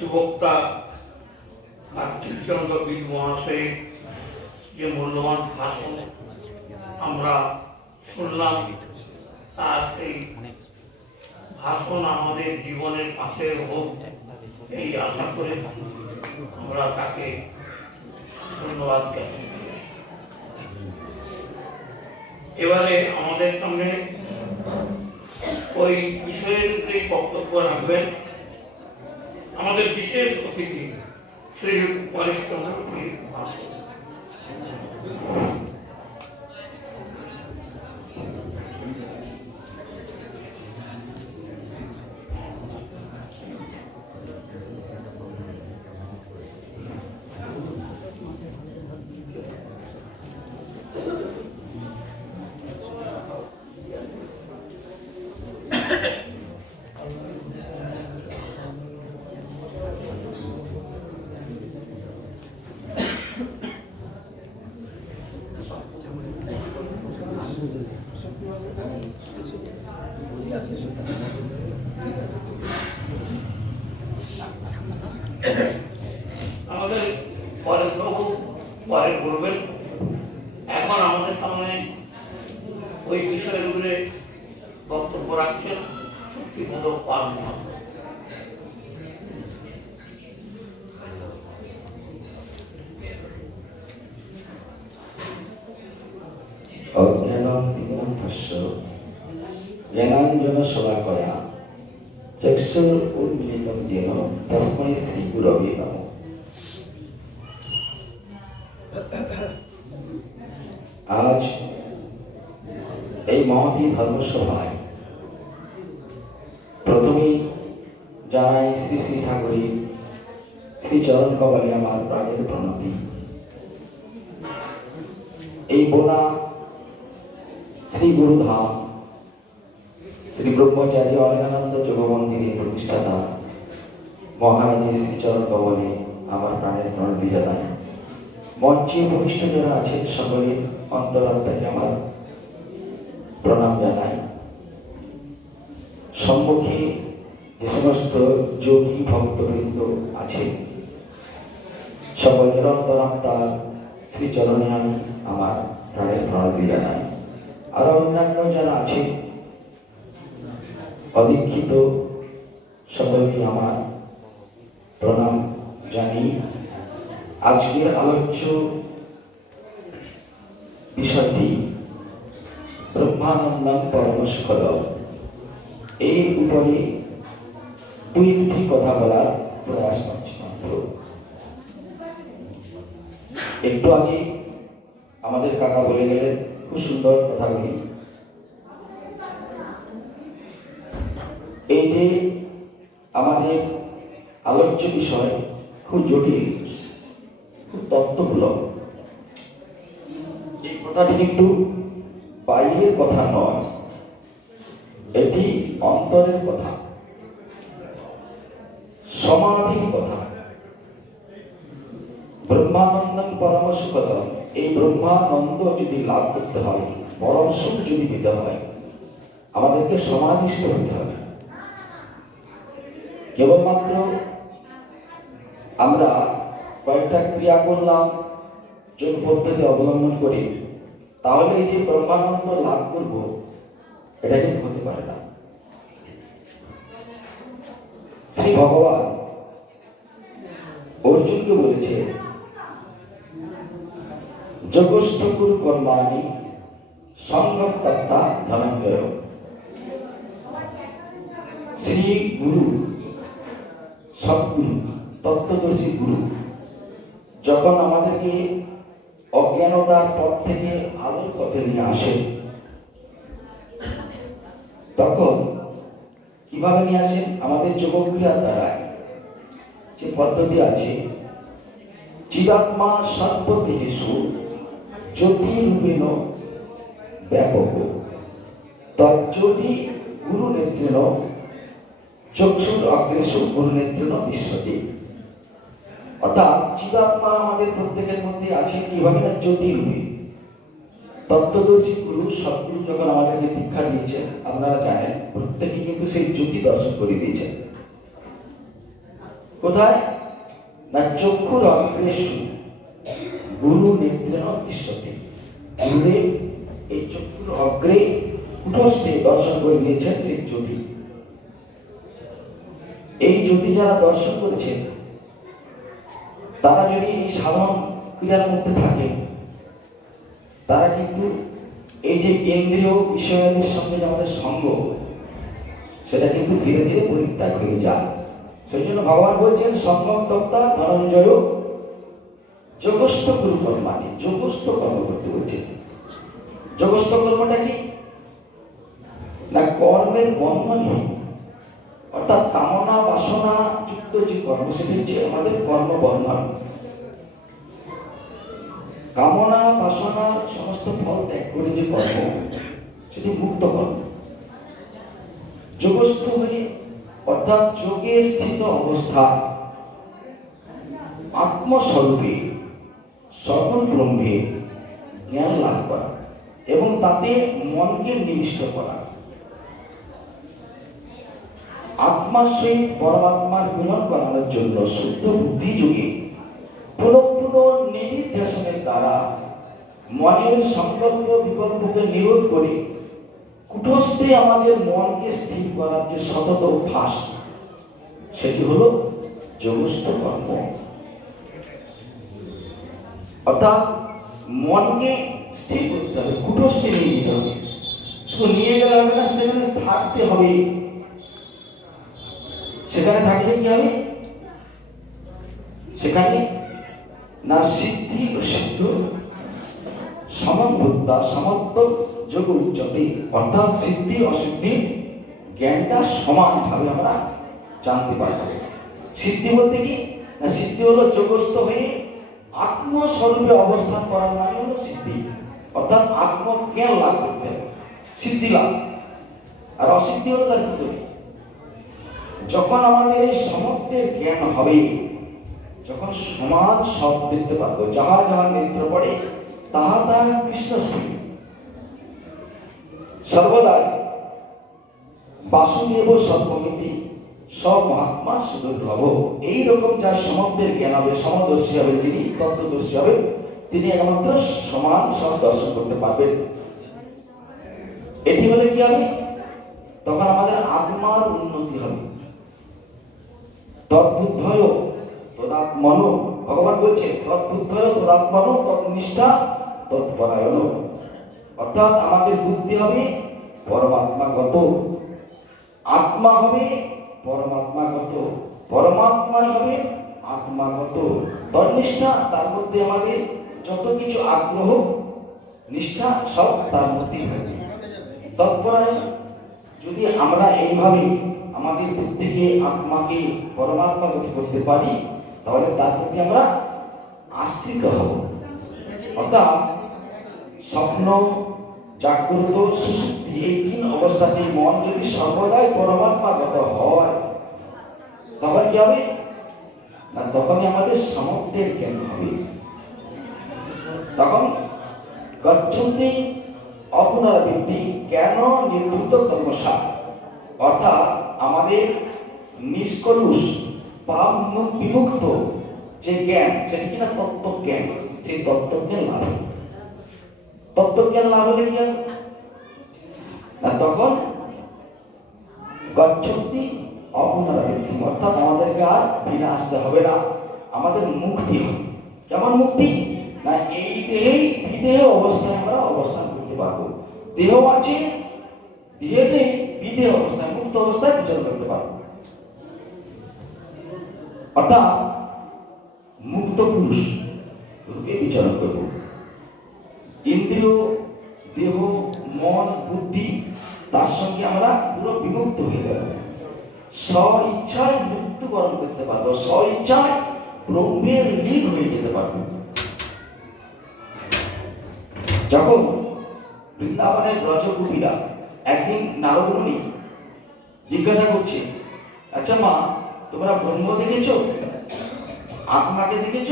সুবক্তা কার্তিক চন্দ্র বীর মহাশয়ের যে মূল্যবান ভাষণ আমরা শুনলাম, তার সেই ভাষণ আমাদের জীবনের পাশে হোক এই আশা করে আমরা তাকে ধন্যবাদ জানাই। এবারে আমাদের সামনে ওই বিষয়ের উপরে বক্তব্য রাখবেন। আমাদের বিশেষ অতিথি শ্রী পরেশ চন্দ্র বীর মহাশয়। আমাদের পরেশবাবু পরে বলবেন এখন আমাদের সামনে ওই বিষয়ের উপরে বক্তব্য রাখছেন পাল মহাশয়। অজ্ঞানবিমুখস্য জ্ঞানাঞ্জন শলাকয়া চক্ষুর উন্মিলিতম যেন তস্মৈ শ্রী আজ এই মহতী ধর্মসভায় প্রথমেই জানাই শ্রী শ্রী ঠাকুরী শ্রী চরণ কবালী আমার প্রাণের প্রণতি। এই বোনা শ্রী গুরুধাম, শ্রী ব্রহ্মচারী অনিরানন্দ যোগ মন্দিরের প্রতিষ্ঠাতা মহারাজের শ্রীচরণ কবলে আমার প্রাণের প্রণতি জানাই। মঞ্চে ভূমিষ্ঠ যারা আছেন সকলে অন্তরাত্মায় আমার প্রণাম জানাই। সম্মুখে যে সমস্ত যোগী ভক্তবৃন্দ আছে, সকলের অন্তরাত্মার শ্রীচরণে আমি আমার প্রাণের প্রণতি জানাই। আর অন্যান্য যারা আছে, অদীক্ষিত সকলকে আমার প্রণাম জানি আজকের আলোচ্য বিষয়টি ব্রহ্মানন্দম পরমস্কল এই উপরে দুই একটি কথা বলার প্রয়াস করছি মাত্র। একটু আগে আমাদের কাকা বলে গেলেন, খুব সুন্দর কথাগুলি। এই যে আমাদের আলোচ্য বিষয় খুব জটিল। খুব তত্ত্বমূলক। এই কথাটি কিন্তু বাইরের কথা নয়, এটি অন্তরের কথা, সমাধির কথা। ব্রহ্মানন্দম পরামর্শ করলাম এই ব্রহ্মানন্দ যদি লাভ করতে হয়, পরম সুখ যদি দিতে হয়, আমাদেরকে সমাধিষ্ঠ হতে হবে। কেবলমাত্র আমরা কয়েকটা ক্রিয়া করলাম যোগ পদ্ধতি অবলম্বন করি, তাহলে এই যে ব্রহ্মানন্দ লাভ করব, এটা কিন্তু হতে পারে না। শ্রী ভগবান অর্জুনকে বলেছে যোগষ্ঠকুর কর্মাণি সংগম তত্তা ধনঞ্জয়। শ্রী গুরু, সদ্গুরু, তত্ত্বদর্শী গুরু। যখন আমাদেরকে অজ্ঞানতার পথ থেকে আলোর পথে নিয়ে আসে, তখন কীভাবে নিয়ে আসেন আমাদের যোগক্রিয়ার দ্বারা। যে পদ্ধতি আছে জীবাত্মা সর্বদেহেষু জ্যোতিরূপেণ ব্যাপক। তজ্জ্যোতি গুরু নেত্রেণ চক্ষুর অগ্রেসু গুরু নেত্রেণ দৃশ্যতে অর্থাৎ জীবাত্মা আমাদের প্রত্যেকের মধ্যে আছে, কীভাবে না জ্যোতিরূপে তত্ত্বদর্শী গুরু সদ্গুরু যখন আমাদেরকে দীক্ষা দিয়েছেন, আপনারা জানেন, প্রত্যেকে কিন্তু সেই জ্যোতি দর্শন করে দিয়েছেন। কোথায়? না চক্ষুর অগ্রেসু গুরু নেত্রেণ দৃশ্যতে গুরুদেব এই চক্ষুর অগ্রে কুটস্থে দর্শন করে দিয়েছেন সেই জ্যোতি। এই জ্যোতি যারা দর্শন করেছেন তারা যদি এই সাধন ক্রিয়ার মধ্যে থাকে, তারা কিন্তু এই যে কেন্দ্রীয় বিষয়ের সঙ্গে যে আমাদের সঙ্গ, সেটা কিন্তু ধীরে ধীরে পরিত্যাগ হয়ে যায়। সেই জন্য ভগবান বলছেন সম্যক ধনঞ্জয় যোগস্থ গুরু কর্মানি যোগস্থ কর্ম করতে বলছেন। যোগস্থ কর্মটা কি? না, কর্মের বন্ধনহীন অর্থাৎ কামনা, বাসনা যুক্ত যে কর্ম, সেটি হচ্ছে আমাদের কর্মবন্ধন। কামনা, বাসনা সমস্ত ফল ত্যাগ করে যে কর্ম, সেটি মুক্ত কর্ম যোগস্থ হয়ে, অর্থাৎ যোগে স্থিত অবস্থা, আত্মস্বরূপে সকল ব্রহ্মে জ্ঞান লাভ করা এবং তাতে মনকে নিবিষ্ট করা। আত্মার সহিত পরমাত্মার মিলন করানোর জন্য শুদ্ধ বুদ্ধি যোগে পুনঃ পুনঃ নিধিধ্যাসনের দ্বারা মনের সংকল্প বিকল্পকে নিরোধ করে কুটস্থে আমাদের মনকে স্থির করার যে সতত অভ্যাস, সেটি হলো যোগস্থ কর্ম। অর্থাৎ মনকে স্থির করতে হবে, কুটস্থে নিয়ে যেতে হবে। শুধু নিয়ে গেলে হবে সেখানে থাকতে হবে। সেখানে থাকলে কি হবে? সেখানে না সিদ্ধি ও সিদ্ধ, সমবুদ্ধা, সমত্ব যোগ উচ্চতে। অর্থাৎ সিদ্ধি, অসিদ্ধি, জ্ঞানটা সমানভাবে আমরা জানতে পারব। সিদ্ধি বলতে কি? না, সিদ্ধি হলো যোগস্থ হয়ে আত্মস্বরূপে অবস্থান করার মানে হলো সিদ্ধি। অর্থাৎ আত্মজ্ঞান লাভ করতে হবে। সিদ্ধি লাভ। আর অসিদ্ধি হলো তার ভিতরে। যখন আমাদের এই সমত্বের জ্ঞান হবে, যখন সমান সব দেখতে পারব, যাহা যাহা নেত্র পড়ে, তাহা তাহা কৃষ্ণ সর্বদাই বাসুদেব সর্বমিতি সব মহাত্মা সুদুর্লভ। এইরকম যার সমত্বের জ্ঞান হবে, সমদর্শী হবে তিনি, তত্ত্বদর্শী হবে, তিনি একমাত্র সমান সব দর্শন করতে পারবেন। এটি হলে কি হবে? তখন আমাদের আত্মার উন্নতি হবে। তদ্বুদ্ধয় তদাত্মন। ভগবান বলছে তদ্বুদ্ধয় তদাত্মন তৎনিষ্ঠা তৎপরায়ণ। অর্থাৎ আমাদের বুদ্ধি হবে পরমাত্মাগত। আত্মা হবে পরমাত্মাগত। পরমাত্মা হবে আত্মাগত। তন্নিষ্ঠা তার মধ্যে আমাদের যত কিছু আগ্রহ, নিষ্ঠা, সব তার মধ্যেই থাকে। তৎপরায়ণ, যদি আমরা এইভাবে আমাদের বুদ্ধিকে আত্মাকে পরমাত্মা গতি করতে পারি, তাহলে তার প্রতি আমরা আশ্রিত হব। অর্থাৎ স্বপ্ন, জাগ্রত সুশুদ্ধি এই তিন অবস্থাতে মন যদি সর্বদাই পরমাত্মাগত হয়, তখন কি হবে? না, তখনই আমাদের সামর্থ্যের জ্ঞান হবে। তখন গচ্ছন্তি অপুনরাবৃত্তি কেন নির্ভূত কর্মসা অর্থাৎ আমাদের নিষ্কলুষ পাপ বিমুক্ত যে জ্ঞান, সেটা কিনা তত্ত্বজ্ঞান? সেই তত্ত্বজ্ঞান লাভ। তত্ত্বজ্ঞান লাভ হলে কি না, তখন গচ্ছন্তি অপুনরাবৃত্তি অর্থাৎ আমাদেরকে আর ফিরে আসতে হবে না। আমাদের মুক্তি হবে। কেমন মুক্তি? না, এই দেহেই বিদেহ অবস্থায় আমরা অবস্থান করতে পারব। দেহ আছে, দেহেতে বিদেহ অবস্থায়, মুক্ত অবস্থায় বিচরণ করতে পারব। অর্থাৎ মুক্ত পুরুষ রূপে বিচরণ করব। ইন্দ্রিয়, দেহ, মন, বুদ্ধি, তার সঙ্গে আমরা পুরো বিমুক্ত হয়ে যাব স্ব ইচ্ছায় মৃত্যুবরণ করতে পারব স্ব ইচ্ছায় ব্রহ্মের লীন হয়ে যেতে পারব। যখন বৃন্দাবনের রজকুবীরা একদিন নারদমণি জিজ্ঞাসা করছে আচ্ছা মা, তোমরা ব্রহ্ম দেখেছ? আত্মাকে দেখেছ?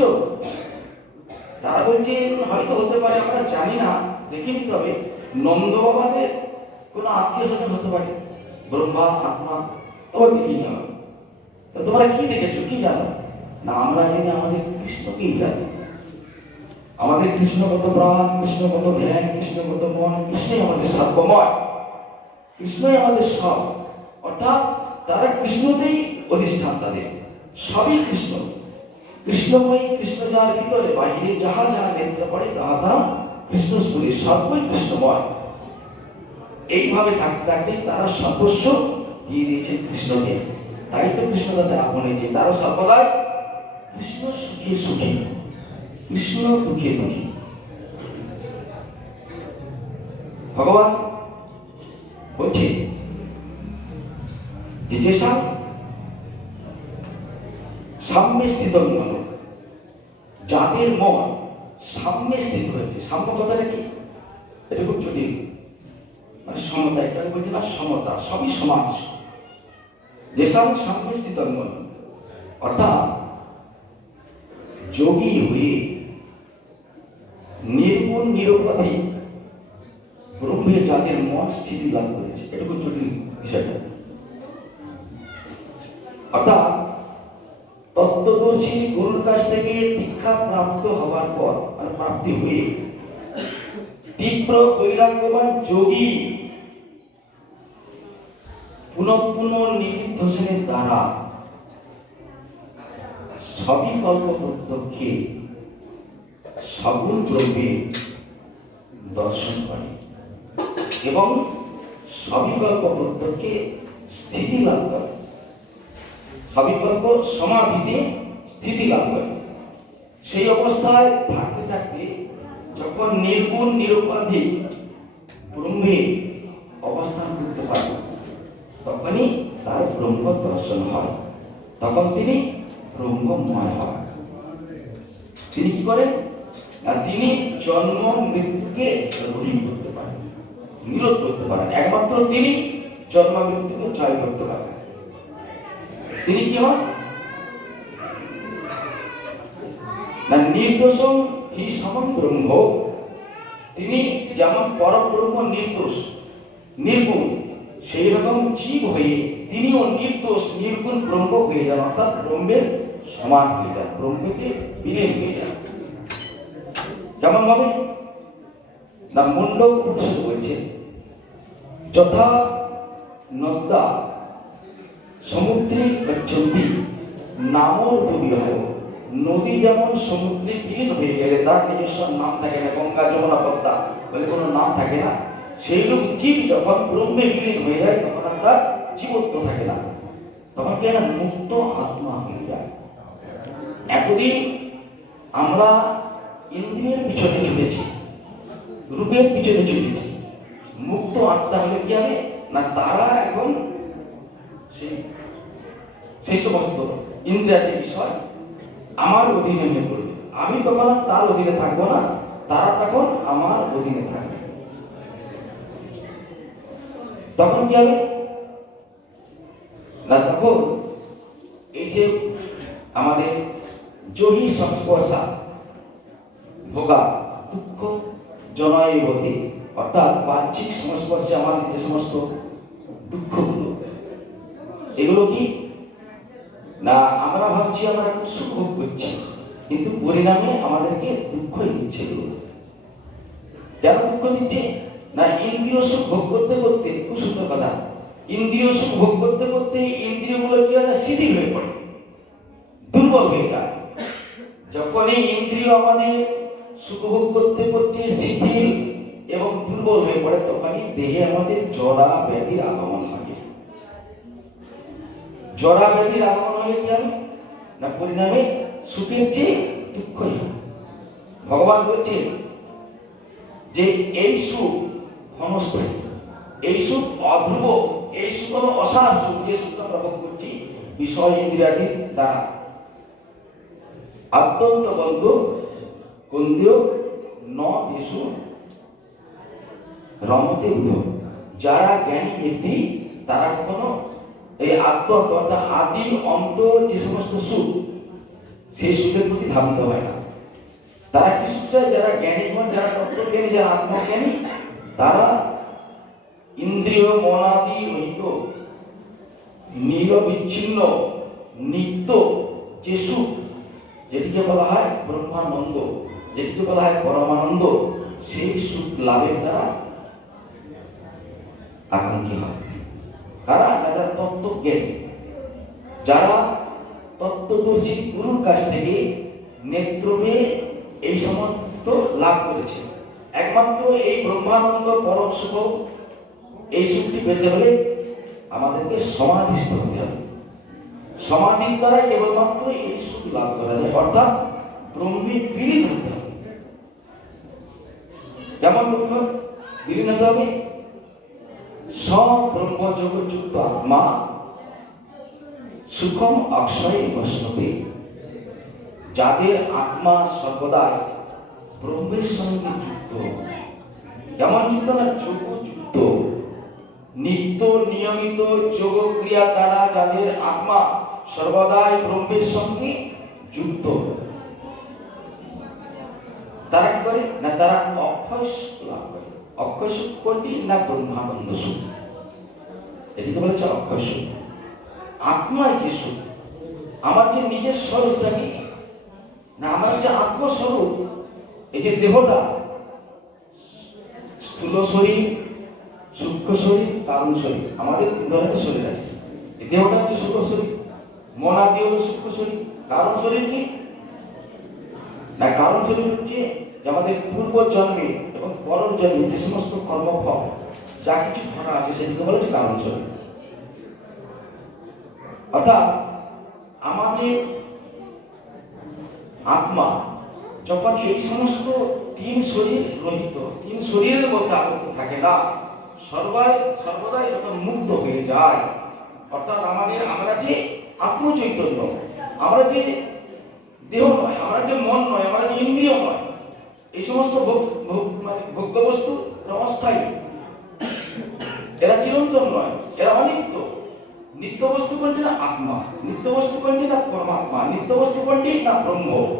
তারা বলছে, হয়তো হতে পারে, আমরা জানি না, দেখিনি তবে নন্দ বাবাদের কোনো আত্মীয় স্বজন হতে পারে। ব্রহ্মা, আত্মা তবে দেখিনি আমরা। তো তোমরা কি দেখেছ, কি জানো? না, আমরা জানি আমাদের কৃষ্ণকেই জানি? আমাদের কৃষ্ণগত প্রাণ কৃষ্ণগত ধ্যান কৃষ্ণগত মন, কৃষ্ণই আমাদের সর্বময়। কৃষ্ণই আমাদের সব অর্থাৎ তারা কৃষ্ণতেই অধিষ্ঠান তাদের। সবই কৃষ্ণ। কৃষ্ণময়ী কৃষ্ণ যার ভিতরে, বাহিরে যাহা যাহা নেত্র পড়ে তাহা তাহা কৃষ্ণ স্কুলে সর্বই কৃষ্ণময়। এইভাবে থাকতে থাকতে তারা সর্বস্ব দিয়ে দিয়েছেন কৃষ্ণকে। তাই তো কৃষ্ণ তাদের আপনে যে তারা সর্বদাই কৃষ্ণ সুখী সুখী। কৃষ্ণ দুঃখে দুঃখী। ভগবান বলছে যে যেসব সাম্যে স্থিত মন যাদের মন সাম্যে স্থিত হয়েছে। সাম্য কথাটা কি? এটা খুব জটিল। মানে সমতা, এটা বলছে না সমতা, সবই সমাজ। যেসব সাম্যে স্থিত মন অর্থাৎ যোগী হয়ে নির্গুণ নিরপরাধী ব্রহ্মে যাদের মন স্থিতি লাভ করেছে। এটা খুব জটিল বিষয়টা। অর্থাৎ তত্ত্বদর্শী গুরুর কাছ থেকে দীক্ষা প্রাপ্ত হওয়ার পর মানে প্রাপ্তি হয়ে তীব্র বৈরাগ্যবান যোগী পুনঃ পুনঃ দ্বারা সবই কল্প প্রত্যক্ষে সগুণ ব্রহ্মে দর্শন করে এবং সবিকল্প প্রত্যক্ষে স্থিতি লাভ করে। সবিকল্প সমাধিতে স্থিতি লাভ করে। সেই অবস্থায় থাকতে থাকতে যখন নির্গুণ নিরুপাধি ব্রহ্মে অবস্থান করতে পারে, তখনই তার ব্রহ্ম দর্শন হয়। তখন তিনি ব্রহ্মময় হয় তিনি কি করেন? না, তিনি জন্ম, মৃত্যুকে রোধী করতে পারেন, নিরোধ করতে পারেন। একমাত্র তিনি জন্ম মৃত্যুকে জয় করতে পারেন। তিনি কি হন? না নির্দোষম হি সমন ব্রহ্ম তিনি যেমন পরব্রহ্ম নির্দোষ, নির্গুণ সেই রকম জীব হয়ে তিনিও নির্দোষ, নির্গুণ ব্রহ্ম হয়ে যান, অর্থাৎ ব্রহ্মের সমান হয়ে যান, ব্রহ্মকে বিলীন হয়ে যান। কেমন ভাবে? না মুন্ডক উপনিষদ বলছে, যথা নদ্যা সমুদ্রে গচ্ছন্তি নামর বিবাহ নদী যেমন সমুদ্রে বিলীন হয়ে গেলে তার নিজস্ব নাম থাকে না, গঙ্গা, যমুনা, পদ্মা বলে কোনো নাম থাকে না। সেইরূপ জীব যখন ব্রহ্মে বিলীন হয়ে যায়, তখন আর তার জীবত্ব থাকে না। তখন কি একটা মুক্ত আত্মা হয়ে যায়? এতদিন আমরা ইন্দ্রিয়ের পিছনে ছুটেছি, রূপের পিছনে ছুটেছি। মুক্ত আত্মা হলে কি হবে? না তারা এখন সেই সেই সমস্ত ইন্দ্রিয়াদি বিষয় আমার অধীনে হয়ে পড়বে আমি তখন তার অধীনে থাকব না। তারা তখন আমার অধীনে থাকবে। তখন কি হবে? না, তখন এই যে আমাদের জহি সংস্পর্শা, ভোগা, দুঃখ জনয় হতে অর্থাৎ বাহ্যিক সংস্পর্শে আমাদের যে সমস্ত দুঃখগুলো এগুলো কি? না, আমরা ভাবছি আমরা খুব সুখ ভোগ করছি, কিন্তু পরিণামে আমাদেরকে দুঃখই দিচ্ছে কেন দুঃখ দিচ্ছে? না, ইন্দ্রিয় সুখ ভোগ করতে করতে, খুব সুন্দর কথা, ইন্দ্রিয় সুখ ভোগ করতে করতে ইন্দ্রিয়গুলো কি হয় না, শিথিল হয়ে পড়ে, দুর্বল হয়ে যায়। যখন এই ইন্দ্রিয় আমাদের সুখভোগ করতে করতে শিথিল এবং দুর্বল হয়ে পড়ে, তখনই দেহে আমাদের জড়া ব্যাধির আগমন হয় জড়া ব্যাধির আগমন হলে কি হবে? না পরিণামে সুখের চেয়ে দুঃখই ভগবান বলছেন যে এই সুখ ক্ষণস্থায়ী এই সুখ অধ্রুব, এই সুখ হলো অসার সুখ, যে সুখ আমরা ভোগ করছি বিষয় ইন্দ্রিয়াদির দ্বারা। অত্যন্ত বন্ধ কুন্দেও ন দেশু রমতে উধ যারা জ্ঞানী ব্যক্তি, তারা কখনো এই আত্মহত্য অর্থাৎ আদি অন্ত যে সমস্ত সুখ, সেই সুখের প্রতি ধাবিত হয় না। তারা কি সুখ চায়? যারা জ্ঞানী হন, যারা তত্ত্বজ্ঞানী, যারা আত্মজ্ঞানী, তারা ইন্দ্রিয় মনাদি রহিত, নিরবিচ্ছিন্ন, নিত্য যে সুখ, যেটিকে বলা হয় ব্রহ্মানন্দ, যেটিকে বলা হয় পরমানন্দ, সেই সুখ লাভের দ্বারা আকাঙ্ক্ষী হয়। না যারা তত্ত্বজ্ঞানী যারা তত্ত্বদর্শী গুরুর কাছ থেকে নেত্র পেয়ে এই সমস্ত লাভ করেছে। একমাত্র এই ব্রহ্মানন্দ পরম এই সুখটি পেতে হলে আমাদেরকে সমাধিস্থ হতে হবে। সমাধির দ্বারা কেবলমাত্র এই সুখ লাভ করা যায়, অর্থাৎ ব্রহ্মে বিলীন হতে হবে। কেমন বিলীন হতে হবে? সব ব্রহ্মযোগযুক্ত আত্মা সুখম অক্ষয় বৈষ্ণবে যাদের আত্মা সর্বদাই ব্রহ্মের সঙ্গে যুক্ত কেমন যুক্ত না, যোগ যুক্ত। নিত্য নিয়মিত যোগ ক্রিয়া দ্বারা যাদের আত্মা সর্বদাই ব্রহ্মের সঙ্গে যুক্ত। তারা করে? না, তারা অক্ষয় লাভ করে। অক্ষয় সুখ কোনটি না ব্রহ্মানন্দ সুখ এটিকে বলেছে অক্ষয় সুখ আত্মায় যে সুখ আমার যে নিজের স্বরূপটা কি? না, আমার যে আত্মস্বরূপ, এই যে দেহটা, স্থূল শরীর, সূক্ষ্ম শরীর, কারণ শরীর, আমাদের তিন ধরনের শরীর আছে। এই দেহটা হচ্ছে সূক্ষ্ম শরীর মনাদি হলো সূক্ষ্ম শরীর, কারণ শরীর কি? না, কারণ শরীর হচ্ছে যে আমাদের পূর্ব জন্মে এবং পরের জন্মে যে সমস্ত কর্মফল, যা কিছু ঘটা আছে সেগুলো হলো যে কারণ শরীর অর্থাৎ আমাদের আত্মা যখন এই সমস্ত তিন শরীর রহিত, তিন শরীরের মধ্যে আবদ্ধ থাকে না সর্বাই সর্বদাই যখন মুক্ত হয়ে যায়, অর্থাৎ আমাদের, আমরা যে আত্মচৈতন্য, আমরা যে দেহ নয়, আমরা যে মন নয়, আমরা যে ইন্দ্রিয় নয় এই সমস্ত ভোগ- ভোগ- মানে ভোগ্য বস্তু এরা অস্থায়ী। এরা চিরন্তন নয়, এরা অনিত্য। নিত্য বস্তু কোনটি না আত্মা নিত্য বস্তু কোনটি না পরমাত্মা নিত্য বস্তু কোনটি না ব্রহ্ম।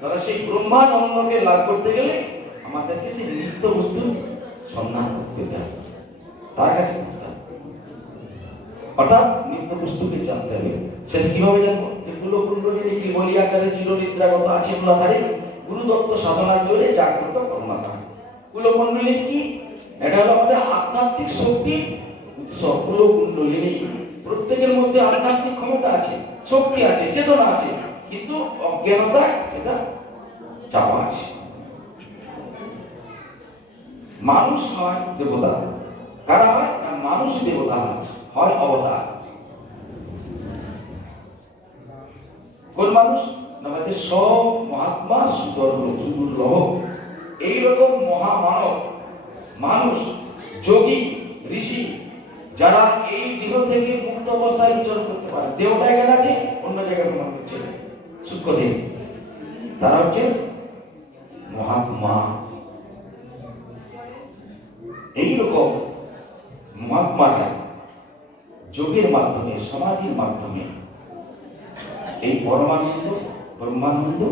তাহলে সেই ব্রহ্মানন্দকে লাভ করতে গেলে আমাদেরকে সেই নিত্য বস্তুর সন্ধান করতে হবে। তার কাছে অর্থাৎ নিত্য বস্তুকে জানতে হবে। সেটা কীভাবে জানব? যে কুলকুণ্ডলী কি বলি আকারে চিরনিদ্রাগত আছে মূলাধারে গুরুদত্ত সাধনার জোরে জাগ্রত করোনা কুলকুণ্ডলী কি? এটা হলো আমাদের আধ্যাত্মিক শক্তির উৎস। কুলকুণ্ডলিনী, প্রত্যেকের মধ্যে আধ্যাত্মিক ক্ষমতা আছে, শক্তি আছে, চেতনা আছে, কিন্তু অজ্ঞানতায় সেটা চাপা আছে। মানুষ হয় দেবতা। কারা হয়? না মানুষ দেবতা হয় অবতার। কোন মানুষ? না সব মহাত্মা সুদর্ভ সুদুর্লভ এইরকম মহামানব মানুষ, যোগী, ঋষি, যারা এই দেহ থেকে মুক্ত অবস্থায় বিচরণ করতে পারে। দেহটা এখানে আছে, অন্য জায়গায় প্রমাণ করছে। সূক্ষ্মদেব, তারা হচ্ছে মহাত্মা। এইরকম মহাত্মারা যোগের মাধ্যমে, সমাধির মাধ্যমে এই পরমানন্দ ব্রহ্মানন্দ,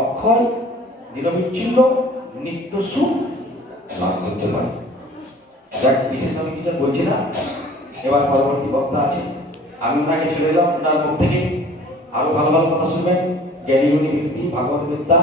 অক্ষয়, নিরবিচ্ছিন্ন নিত্য সুখ লাভ করতে পারে দেখ, বিশেষ আমি কিছু বলছি না। এবার পরবর্তী বক্তা আছে। আমি ওনাকে চলে এলাম ওনার মুখ থেকে আরও ভালো ভালো কথা শুনবেন। জ্ঞানী ব্যক্তি, ভাগবত বিদ্যা